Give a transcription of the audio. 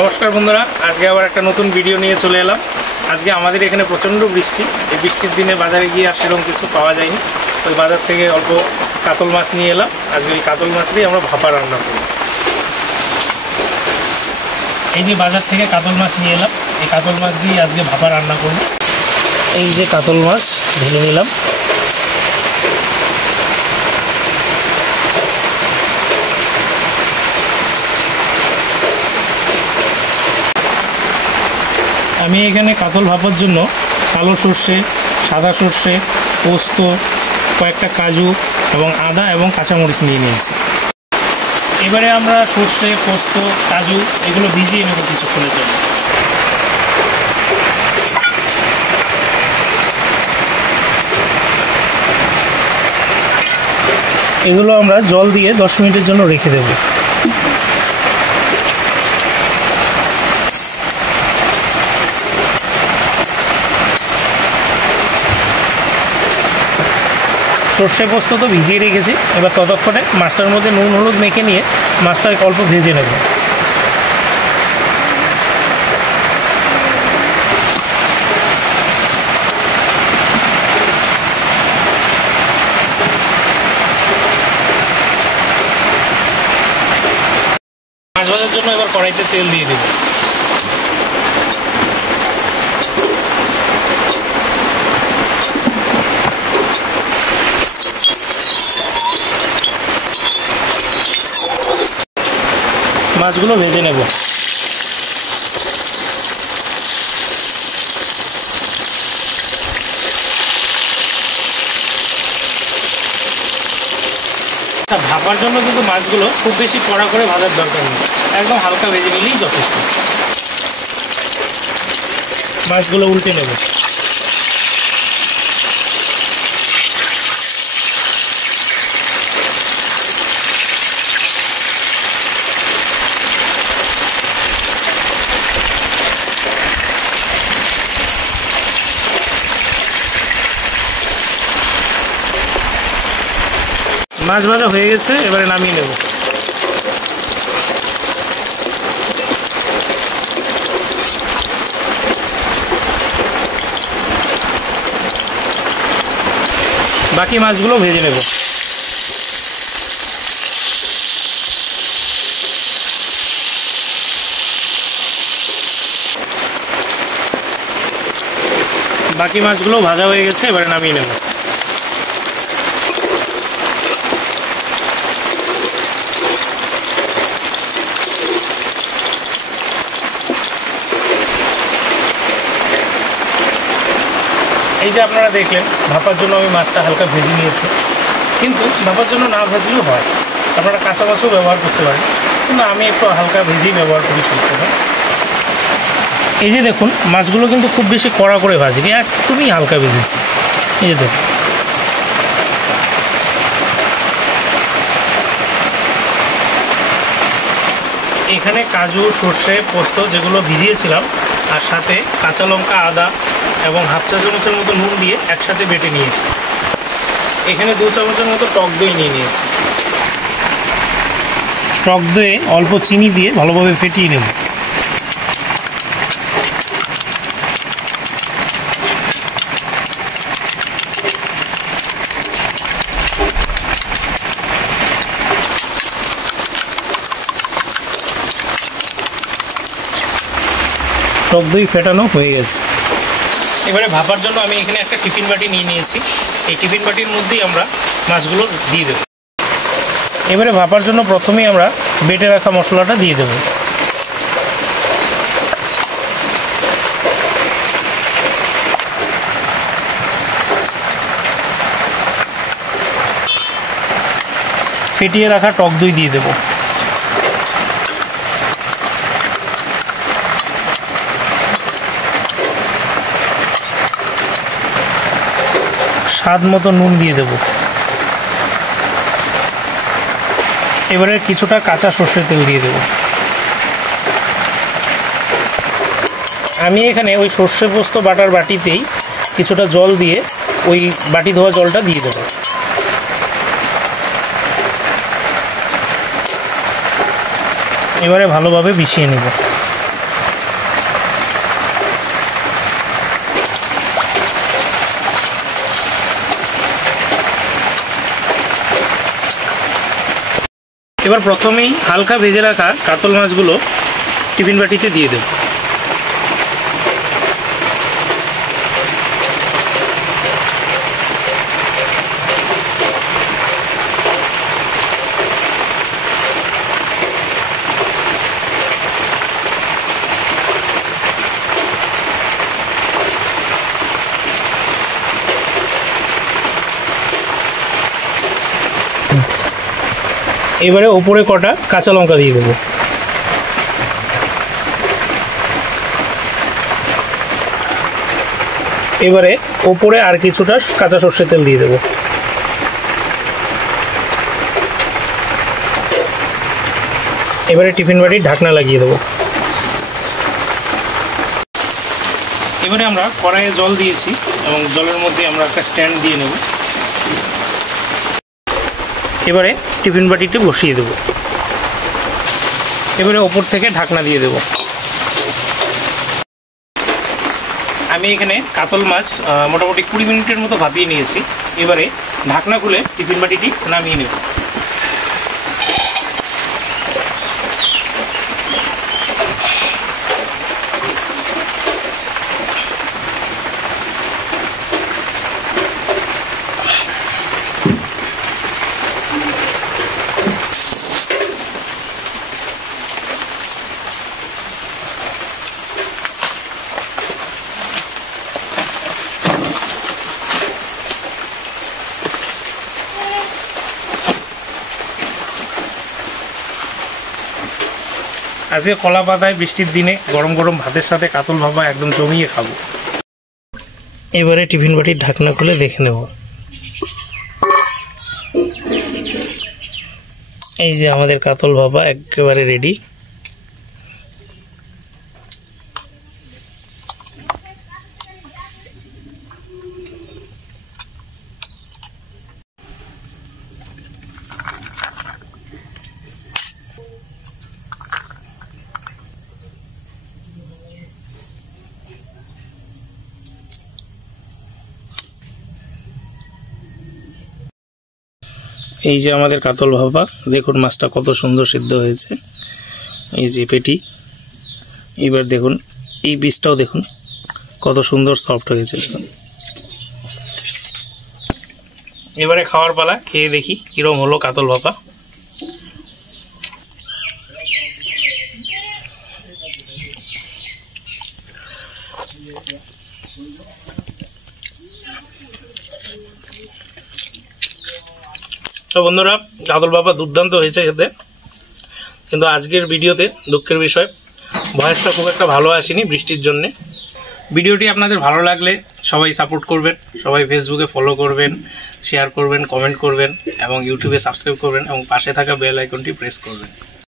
नमस्कार बंधुरा आज के आबार एक नतून भिडियो निये चले एलाम। आज के आमादेर एखाने प्रचंड बृष्टि, এই বৃষ্টির দিনে বাজারে গিয়ে আর সেরকম কিছু পাওয়া যায়নি। ওই বাজার থেকে অল্প কাতল মাছ নিয়ে এলাম। আজকে এই কাতল মাছ দিয়ে আমরা ভাপা রান্না করব। এই যে বাজার থেকে কাতল মাছ নিয়ে এলাম, এই কাতল মাছ দিয়ে আজকে ভাপা রান্না করব। এই যে কাতল মাছ ঢেলে নিলাম। আমি এখানে কাতল ভাপার জন্য কালো সরষে, সাদা সরষে, পোস্ত, কয়েকটা কাজু এবং আদা এবং কাঁচামরিচ নিয়ে নিয়েছি। এবারে আমরা সরষে, পোস্ত, কাজু এগুলো ভিজিয়ে নেব কিছুক্ষণের জন্য। এগুলো আমরা জল দিয়ে 10 মিনিটের জন্য রেখে দেব। সর্ষে পোস্ত তো ভিজিয়ে রেখেছি, এবার ততক্ষণে মাছটার মধ্যে নুন হলুদ মেখে নিয়ে মাছটাকে অল্প ভেজে নেব। মাছ ভাজার জন্য এবার কড়াইতে তেল দিয়ে দেব। মাছগুলো ভেজে নেব। ভাপার জন্য কিন্তু মাছগুলো খুব বেশি কড়া করে ভাজার দরকার নেই, একদম হালকা ভেজে নিলেই যথেষ্ট। মাছগুলো উল্টে নেব। মাছ ভাজা হয়ে গেছে, এবারে নামিয়ে নেব। বাকি মাছগুলো ভেজে নেব। বাকি মাছগুলো ভাজা হয়ে গেছে, এবারে নামিয়ে নেব। এই যে আপনারা দেখলেন ভাপার জন্য আমি মাছটা হালকা ভেজে নিয়েছি, কিন্তু ভাপার জন্য না ভাজলেও হয়, আপনারা কাঁচা মাছও ব্যবহার করতে পারেন, কিন্তু আমি একটু হালকা ভেজেই ব্যবহার করি সবসময়। এই যে দেখুন মাছগুলো কিন্তু খুব বেশি কড়া করে ভাজিনি, একদমই হালকা ভেজেছি। এই যে দেখুন এখানে কাজু, সর্ষে, পোস্ত যেগুলো ভিজিয়েছিলাম আর সাথে কাঁচা লঙ্কা, আদা এবং হাফ চা চামচের মতো নুন দিয়ে একসাথে বেটে নিয়েছি। এখানে 2 চামচের মতো টক দই নিয়ে নিয়েছি। টক দইয়ে অল্প চিনি দিয়ে ভালোভাবে ফেটিয়ে নেব। টক দই ফেটানো হয়ে গেছে। এবারে ভাপার জন্য আমি এখানে একটা টিফিন বাটি নিয়ে নিয়েছি। এই টিফিন বাটির মধ্যেই আমরা মাছগুলো দিয়ে দেব। এবারে ভাপার জন্য প্রথমেই আমরা বেটে রাখা মশলাটা দিয়ে দেব। ফেটিয়ে রাখা টক দই দিয়ে দেব। স্বাদ মতো নুন দিয়ে দেব। এবারে কিছুটা কাঁচা সর্ষের তেল দিয়ে দেব। আমি এখানে ওই সর্ষে পোস্ত বাটার বাটিতেই কিছুটা জল দিয়ে ওই বাটি ধোয়া জলটা দিয়ে দেব। এবারে ভালোভাবে মিশিয়ে নেব। এবার প্রথমেই হালকা ভেজে রাখা কাতল মাছগুলো টিফিন বাটিতে দিয়ে দেব। এবারে ওপরে কটা কাঁচা লঙ্কা দিয়ে দেবো। এবারে ওপরে আর কিছুটা কাঁচা সর্ষের তেল দিয়ে দেবো। এবারে টিফিন বাটির ঢাকনা লাগিয়ে দেবো। এবারে আমরা কড়াইয়ে জল দিয়েছি এবং জলের মধ্যে আমরা একটা স্ট্যান্ড দিয়ে নেব। এবারে টিফিন বাটিতে বসিয়ে দেব। এবারে ওপর থেকে ঢাকনা দিয়ে দেব। আমি এখানে কাতল মাছ মোটামুটি 20 মিনিটের মতো ভাপিয়ে নিয়েছি। এবারে ঢাকনা খুলে টিফিন বাটিটি নামিয়ে নেব। আজকে কলা পাতায় বৃষ্টির দিনে গরম গরম ভাতের সাথে কাতল ভাপা একদম জমিয়ে খাবো। এবারে টিফিন বাটির ঢাকনা খুলে দেখে নেব। এই যে আমাদের কাতল ভাপা একেবারে রেডি। এই যে আমাদের কাতল ভাপা, দেখুন মাছটা কত সুন্দর সিদ্ধ হয়েছে। এই যে পেটি, এবার দেখুন এই পিসটাও দেখুন কত সুন্দর সফট হয়েছে। এবারে খাওয়ার পালা, খেয়ে দেখি কিরকম হলো কাতল ভাপা। তো বন্ধুরা, কাতল ভাপা দুর্দান্ত হয়েছে খেতে, কিন্তু আজকের ভিডিওতে দুঃখের বিষয় ভয়েসটা খুব একটা ভালো আসেনি বৃষ্টির জন্যে। ভিডিওটি আপনাদের ভালো লাগলে সবাই সাপোর্ট করবেন, সবাই ফেসবুকে ফলো করবেন, শেয়ার করবেন, কমেন্ট করবেন এবং ইউটিউবে সাবস্ক্রাইব করবেন এবং পাশে থাকা বেল আইকনটি প্রেস করবেন।